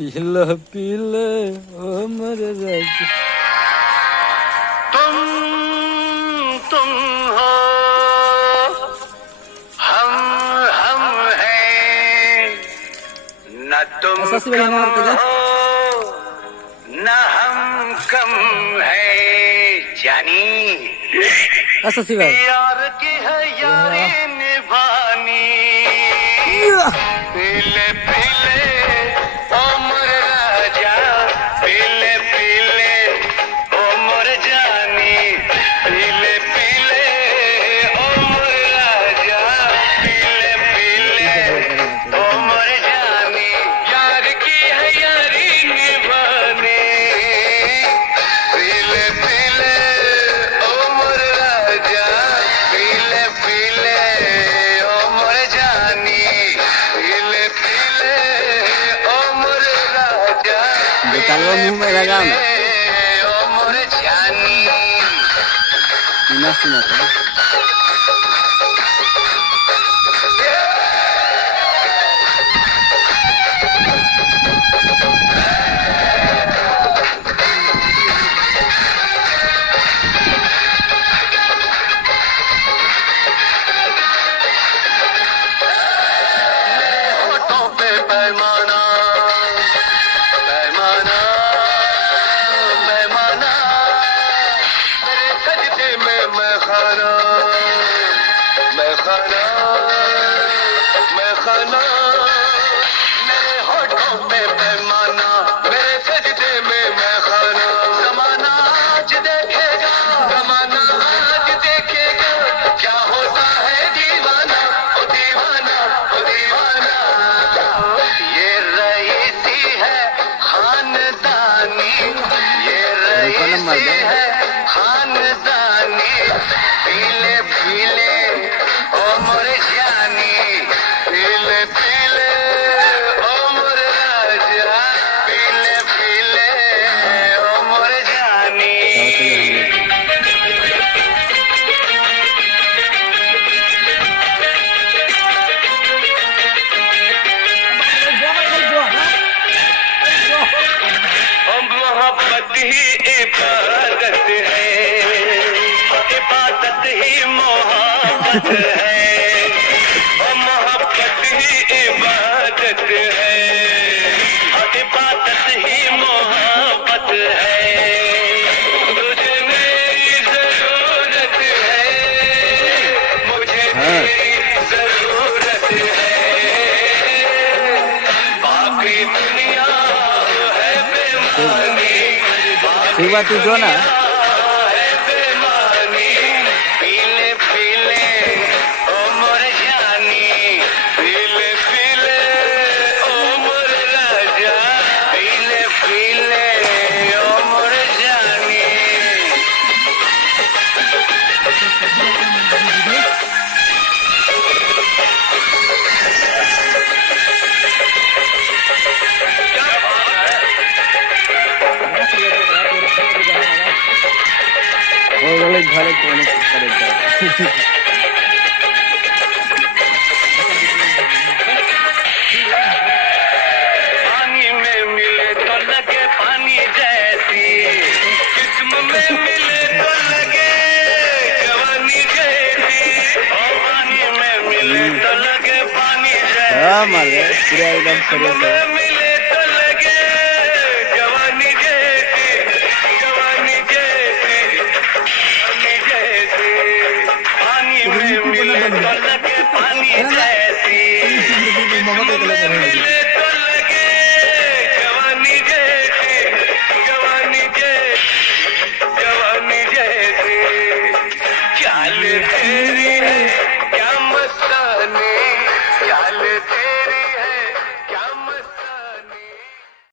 पीले ओ मेरे राजा। तुम हो, हम हैं, न तुम कम हो न हम कम है जानी। यार की है यारी निभानी। पीले पीले ओ मोर राजा, पीले पीले ओ मोर जानी। पीले पीले ओ मोर राजा, पीले पीले ओ मोर जानी। यार की है यारी निभानी। पीले पीले ओ मोर राजा, पीले पीले ओ मोर जानी। पीले पीले ओ मोर राजा, बेतालवा मुंह में लगा ना ओ मोर जानी। सुना सुना तो होठों पे पैमाना, पैमाना, पैमाना। मेरे सजदे में मैं खाना, मैं खाना, मैं खाना। मेरे होठों पे पैमाना, मेरे सजदे में मैं खाना। ज़माना आज देखेगा, ज़माना आज देखेगा, क्या होता है दीवाना, ओ दीवाना, ओ दीवाना। ये रईसी है खानदानी, ये रईसी है खानदानी। पीले पीले ओ मोर जानी, पीले पीले ओ मोर राजा, पीले पीले ओ मोर जानी। मोहब्बत ही इबादत है, इबादत ही मोहब्बत है। मोहब्बत ही इबादत है, इबादत ही मोहब्बत है। तुझे मेरी जरूरत है, मुझे तेरी जरूरत है। बाकी दुनिया है बेमानी, ठीक बात तू जो ना है बेमानी। पीले पीले ओ मोर जानी, पीले पीले ओ मोर राजा, पीले पीले ओ मोर जानी। ওই ঘরে কোনে করে দাও। पानी में मिले तो लगे पानी जैसी, जिस्म में मिले तो लगे जवानी जैसी। ओ पानी में मिले तो लगे पानी हाँ जैसी, मारे पूरा एकदम जिस्म सही में मिले तो लगे जवानी जैसी, जवानी जैसी, जवानी जैसी। पानी में मिले तो लगे पानी जैसी, जिस्म में मिले तो लगे जवानी जैसी, जवानी जैसी, जवानी जैसी। चाल है